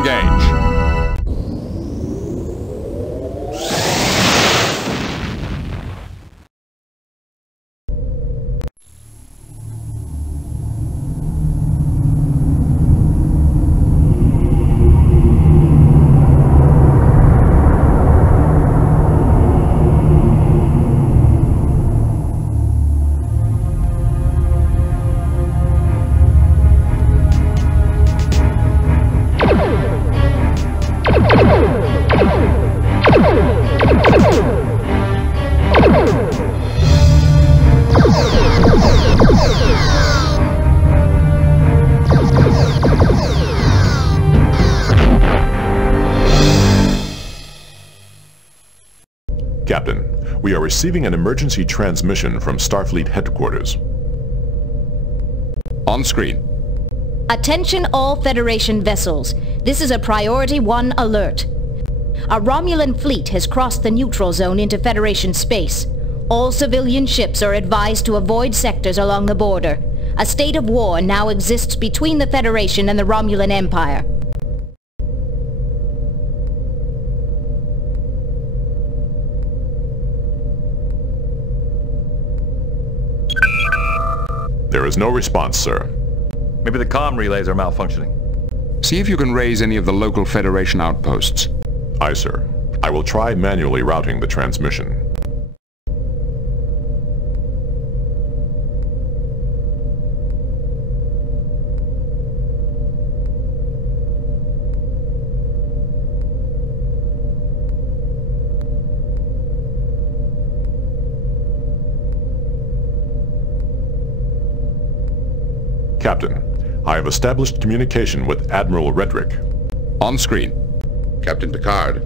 Engage. Captain, we are receiving an emergency transmission from Starfleet headquarters. On screen. Attention all Federation vessels. This is a Priority 1 alert. A Romulan fleet has crossed the neutral zone into Federation space. All civilian ships are advised to avoid sectors along the border. A state of war now exists between the Federation and the Romulan Empire. There is no response, sir. Maybe the comm relays are malfunctioning. See if you can raise any of the local Federation outposts. Aye, sir. I will try manually routing the transmission. Captain, I have established communication with Admiral Redrick. On screen. Captain Picard,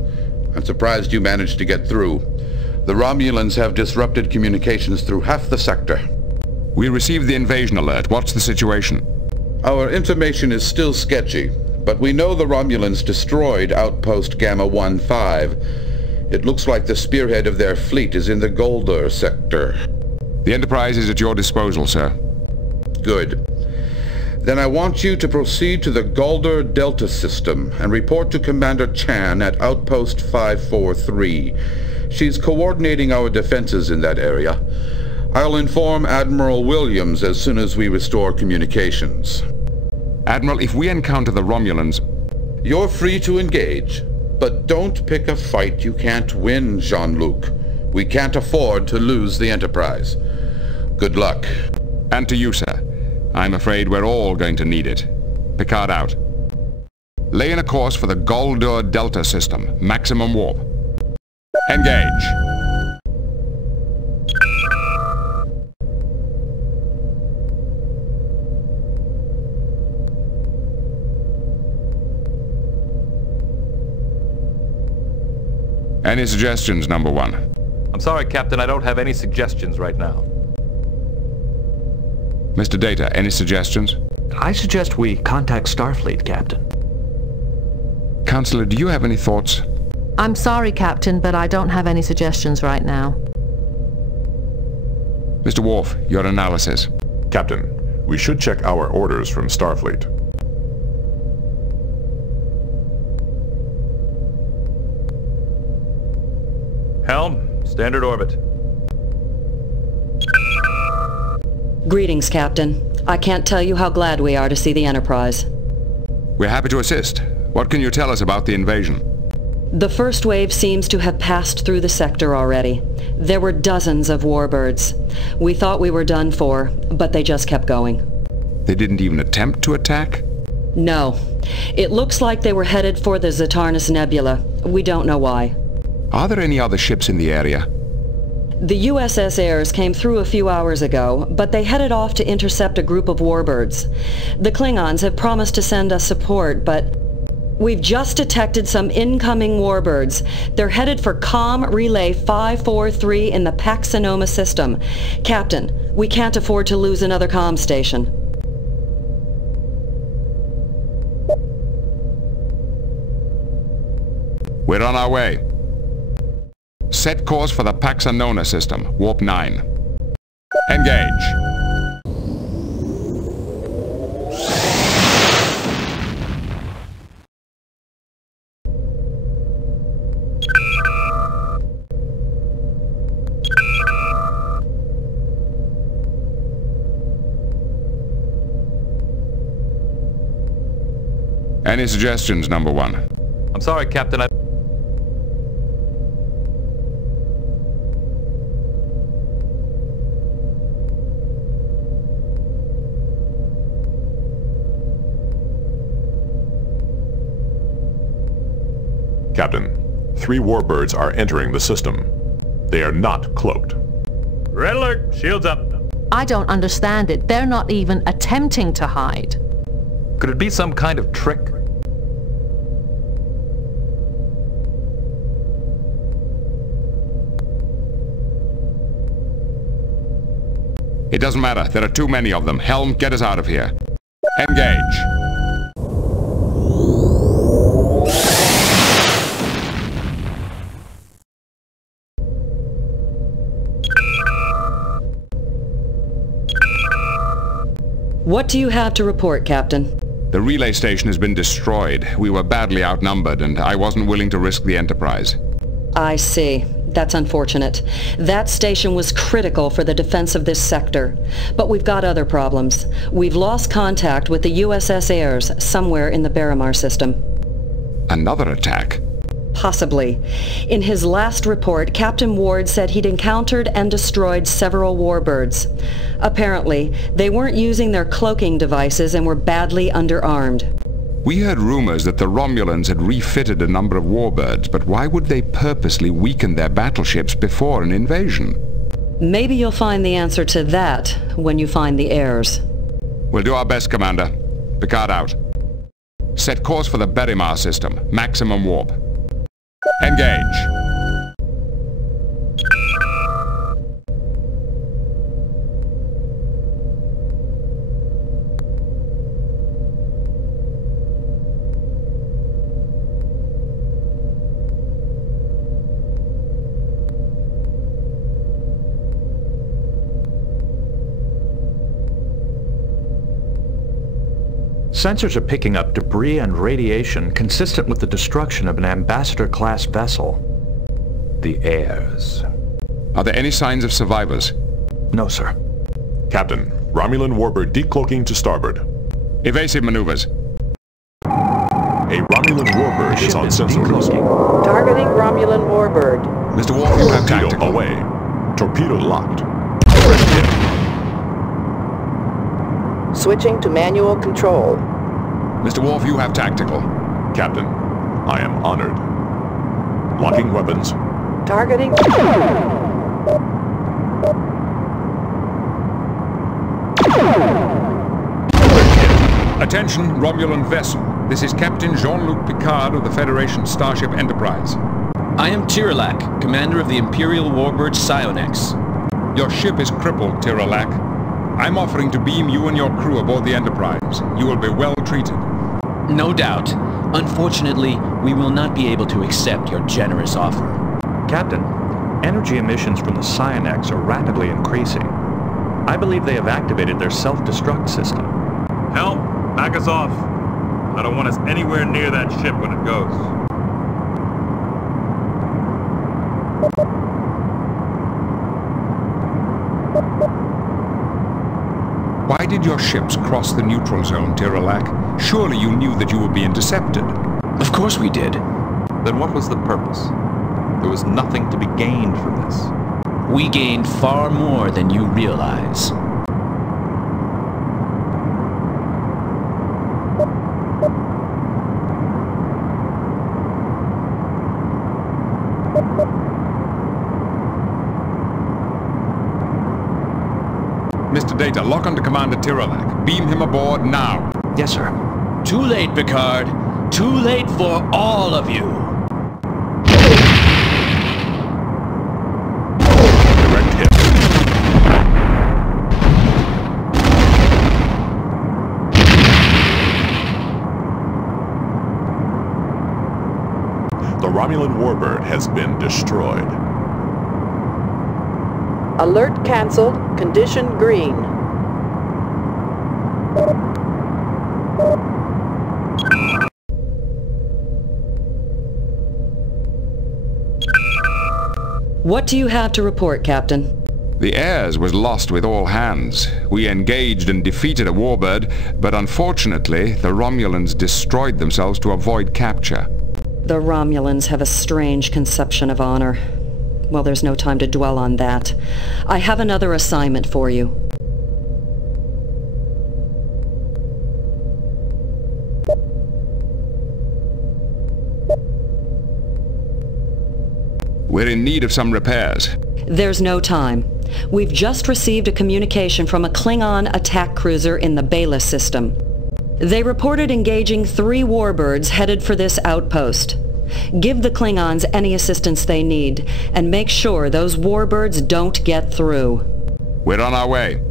I'm surprised you managed to get through. The Romulans have disrupted communications through half the sector. We received the invasion alert. What's the situation? Our information is still sketchy, but we know the Romulans destroyed Outpost Gamma 1-5. It looks like the spearhead of their fleet is in the Goldur sector. The Enterprise is at your disposal, sir. Good. Then I want you to proceed to the Goldur Delta system and report to Commander Chan at Outpost 543. She's coordinating our defenses in that area. I'll inform Admiral Williams as soon as we restore communications. Admiral, if we encounter the Romulans... You're free to engage, but don't pick a fight you can't win, Jean-Luc. We can't afford to lose the Enterprise. Good luck. And to you, sir. I'm afraid we're all going to need it. Picard out. Lay in a course for the Goldur Delta system. Maximum warp. Engage. Any suggestions, number one? I'm sorry, Captain, I don't have any suggestions right now. Mr. Data, any suggestions? I suggest we contact Starfleet, Captain. Counselor, do you have any thoughts? I'm sorry, Captain, but I don't have any suggestions right now. Mr. Worf, your analysis. Captain, we should check our orders from Starfleet. Helm, standard orbit. Greetings, Captain. I can't tell you how glad we are to see the Enterprise. We're happy to assist. What can you tell us about the invasion? The first wave seems to have passed through the sector already. There were dozens of warbirds. We thought we were done for, but they just kept going. They didn't even attempt to attack? No. It looks like they were headed for the Zatarnus Nebula. We don't know why. Are there any other ships in the area? The USS Ayres came through a few hours ago, but they headed off to intercept a group of warbirds. The Klingons have promised to send us support, but we've just detected some incoming warbirds. They're headed for Comm Relay 543 in the Pax Sonoma system. Captain, we can't afford to lose another comm station. We're on our way. Set course for the Pax Sonoma system, warp 9. Engage. Any suggestions, number one? I'm sorry, Captain, Captain, 3 warbirds are entering the system. They are not cloaked. Red alert! Shields up! I don't understand it. They're not even attempting to hide. Could it be some kind of trick? It doesn't matter. There are too many of them. Helm, get us out of here. Engage. What do you have to report, Captain? The relay station has been destroyed. We were badly outnumbered, and I wasn't willing to risk the Enterprise. I see. That's unfortunate. That station was critical for the defense of this sector. But we've got other problems. We've lost contact with the USS Ayres somewhere in the Barrymar system. Another attack? Possibly. In his last report, Captain Ward said he'd encountered and destroyed several warbirds. Apparently, they weren't using their cloaking devices and were badly underarmed. We heard rumors that the Romulans had refitted a number of warbirds, but why would they purposely weaken their battleships before an invasion? Maybe you'll find the answer to that when you find the Ayres. We'll do our best, Commander. Picard out. Set course for the Barrymar system. Maximum warp. Engage. Sensors are picking up debris and radiation consistent with the destruction of an Ambassador-class vessel. The Ayres. Are there any signs of survivors? No, sir. Captain, Romulan warbird decloaking to starboard. Evasive maneuvers. A Romulan warbird is on sensors. Targeting Romulan warbird. Mr. Worf, you have Torpedo tactical. away. Torpedo locked. Switching to manual control. Mr. Worf, you have tactical. Captain, I am honored. Locking weapons. Targeting. Attention, Romulan vessel. This is Captain Jean-Luc Picard of the Federation Starship Enterprise. I am Tirolac, commander of the Imperial warbird Psionex. Your ship is crippled, Tirolac. I'm offering to beam you and your crew aboard the Enterprise. You will be well treated. No doubt. Unfortunately, we will not be able to accept your generous offer. Captain, energy emissions from the Psionex are rapidly increasing. I believe they have activated their self-destruct system. Helm, back us off. I don't want us anywhere near that ship when it goes. Why did your ships cross the neutral zone, Tirolac? Surely you knew that you were being intercepted. Of course we did. Then what was the purpose? There was nothing to be gained from this. We gained far more than you realize. Mr. Data, lock onto Commander Tirolac. Beam him aboard now. Yes, sir. Too late, Picard. Too late for all of you. Direct hit. The Romulan warbird has been destroyed. Alert canceled. Condition green. What do you have to report, Captain? The Heirs was lost with all hands. We engaged and defeated a warbird, but unfortunately, the Romulans destroyed themselves to avoid capture. The Romulans have a strange conception of honor. Well, there's no time to dwell on that. I have another assignment for you. We're in need of some repairs. There's no time. We've just received a communication from a Klingon attack cruiser in the Bela system. They reported engaging 3 warbirds headed for this outpost. Give the Klingons any assistance they need, and make sure those warbirds don't get through. We're on our way.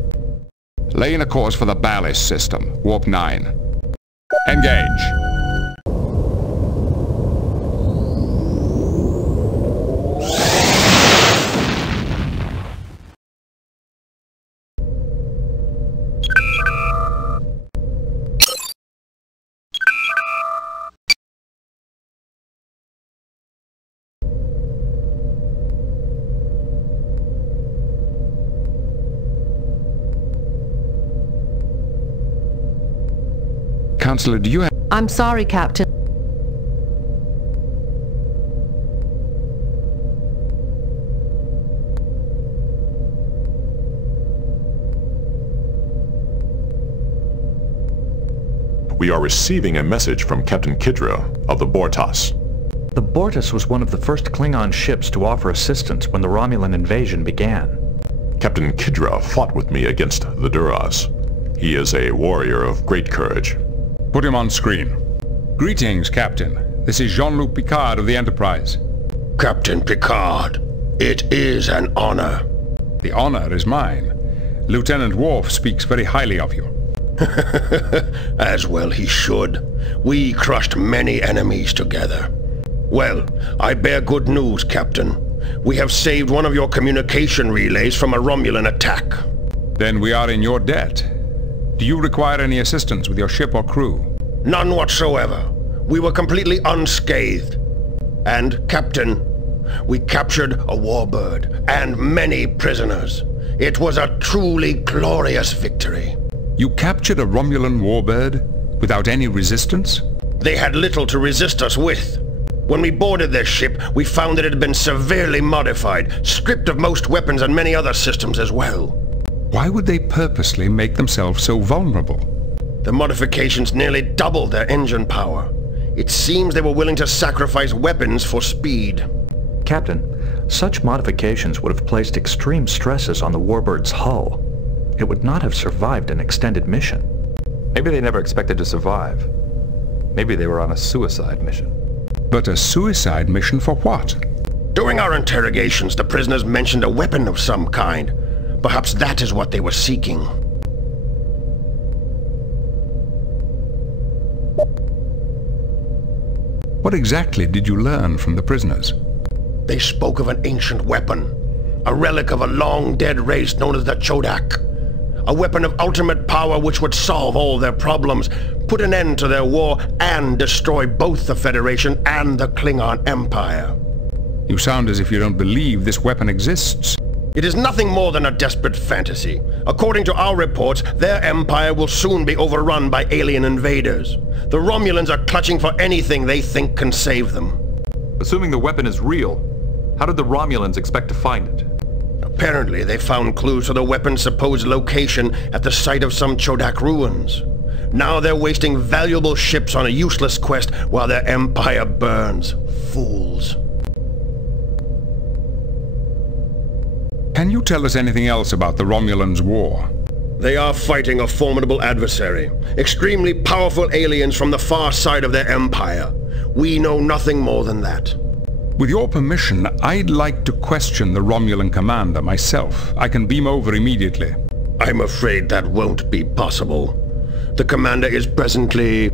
Laying a course for the Bala system, Warp 9. Engage. Counselor, do you have... I'm sorry, Captain. We are receiving a message from Captain Kidra of the Bortas. The Bortas was one of the first Klingon ships to offer assistance when the Romulan invasion began. Captain Kidra fought with me against the Duras. He is a warrior of great courage. Put him on screen. Greetings, Captain. This is Jean-Luc Picard of the Enterprise. Captain Picard, it is an honor. The honor is mine. Lieutenant Worf speaks very highly of you. As well he should. We crushed many enemies together. Well, I bear good news, Captain. We have saved one of your communication relays from a Romulan attack. Then we are in your debt. Do you require any assistance with your ship or crew? None whatsoever. We were completely unscathed. And, Captain, we captured a warbird and many prisoners. It was a truly glorious victory. You captured a Romulan warbird without any resistance? They had little to resist us with. When we boarded their ship, we found that it had been severely modified, stripped of most weapons and many other systems as well. Why would they purposely make themselves so vulnerable? The modifications nearly doubled their engine power. It seems they were willing to sacrifice weapons for speed. Captain, such modifications would have placed extreme stresses on the warbird's hull. It would not have survived an extended mission. Maybe they never expected to survive. Maybe they were on a suicide mission. But a suicide mission for what? During our interrogations, the prisoners mentioned a weapon of some kind. Perhaps that is what they were seeking. What exactly did you learn from the prisoners? They spoke of an ancient weapon, a relic of a long-dead race known as the Chodak. A weapon of ultimate power which would solve all their problems, put an end to their war, and destroy both the Federation and the Klingon Empire. You sound as if you don't believe this weapon exists. It is nothing more than a desperate fantasy. According to our reports, their empire will soon be overrun by alien invaders. The Romulans are clutching for anything they think can save them. Assuming the weapon is real, how did the Romulans expect to find it? Apparently, they found clues to the weapon's supposed location at the site of some Chodak ruins. Now they're wasting valuable ships on a useless quest while their empire burns. Fools. Can you tell us anything else about the Romulans' war? They are fighting a formidable adversary. Extremely powerful aliens from the far side of their empire. We know nothing more than that. With your permission, I'd like to question the Romulan commander myself. I can beam over immediately. I'm afraid that won't be possible. The commander is presently...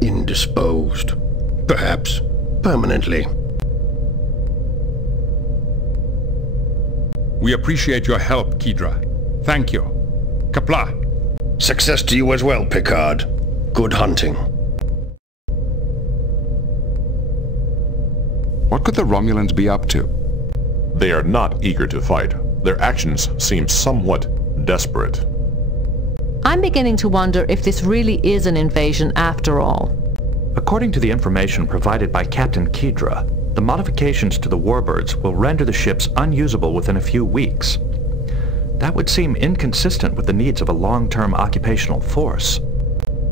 indisposed. Perhaps permanently. We appreciate your help, Kidra. Thank you. Qapla'. Success to you as well, Picard. Good hunting. What could the Romulans be up to? They are not eager to fight. Their actions seem somewhat desperate. I'm beginning to wonder if this really is an invasion after all. According to the information provided by Captain Kedra, the modifications to the warbirds will render the ships unusable within a few weeks. That would seem inconsistent with the needs of a long-term occupational force.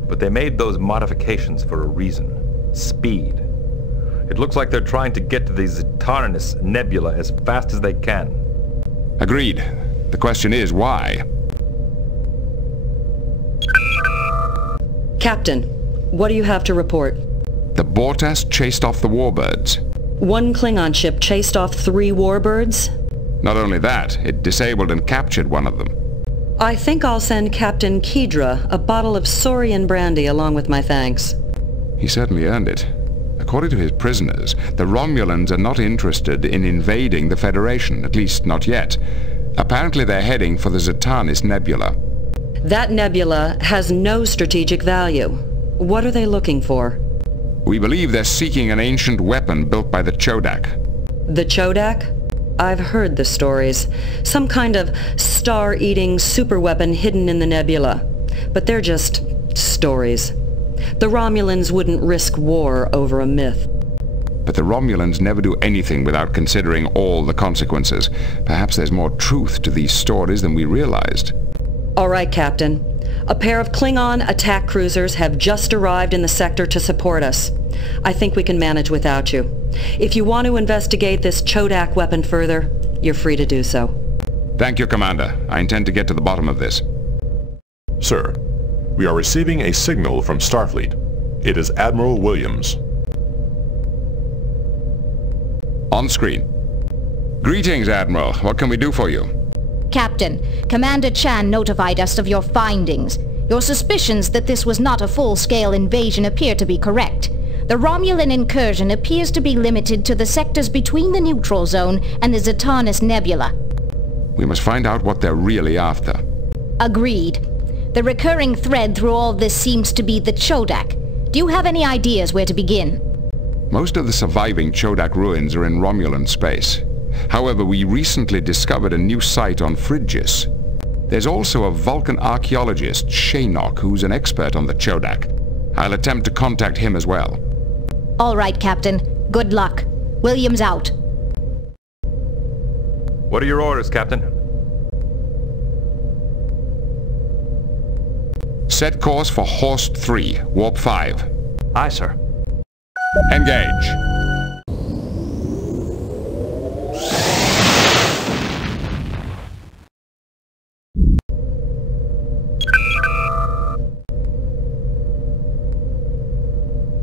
But they made those modifications for a reason. Speed. It looks like they're trying to get to the Zatarnis Nebula as fast as they can. Agreed. The question is, why? Captain, what do you have to report? The Bortas chased off the warbirds. One Klingon ship chased off 3 warbirds? Not only that, it disabled and captured one of them. I think I'll send Captain Kedra a bottle of Saurian brandy along with my thanks. He certainly earned it. According to his prisoners, the Romulans are not interested in invading the Federation, at least not yet. Apparently they're heading for the Zatarnis Nebula. That nebula has no strategic value. What are they looking for? We believe they're seeking an ancient weapon built by the Chodak. The Chodak? I've heard the stories. Some kind of star-eating superweapon hidden in the nebula. But they're just stories. The Romulans wouldn't risk war over a myth. But the Romulans never do anything without considering all the consequences. Perhaps there's more truth to these stories than we realized. All right, Captain. A pair of Klingon attack cruisers have just arrived in the sector to support us. I think we can manage without you. If you want to investigate this Chodak weapon further, you're free to do so. Thank you, Commander. I intend to get to the bottom of this. Sir, we are receiving a signal from Starfleet. It is Admiral Williams. On screen. Greetings, Admiral. What can we do for you? Captain, Commander Chan notified us of your findings. Your suspicions that this was not a full-scale invasion appear to be correct. The Romulan incursion appears to be limited to the sectors between the neutral zone and the Zatarnis Nebula. We must find out what they're really after. Agreed. The recurring thread through all this seems to be the Chodak. Do you have any ideas where to begin? Most of the surviving Chodak ruins are in Romulan space. However, we recently discovered a new site on Phrygius. There's also a Vulcan archaeologist, Shaynok, who's an expert on the Chodak. I'll attempt to contact him as well. All right, Captain. Good luck. Williams out. What are your orders, Captain? Set course for Horst 3, Warp 5. Aye, sir. Engage.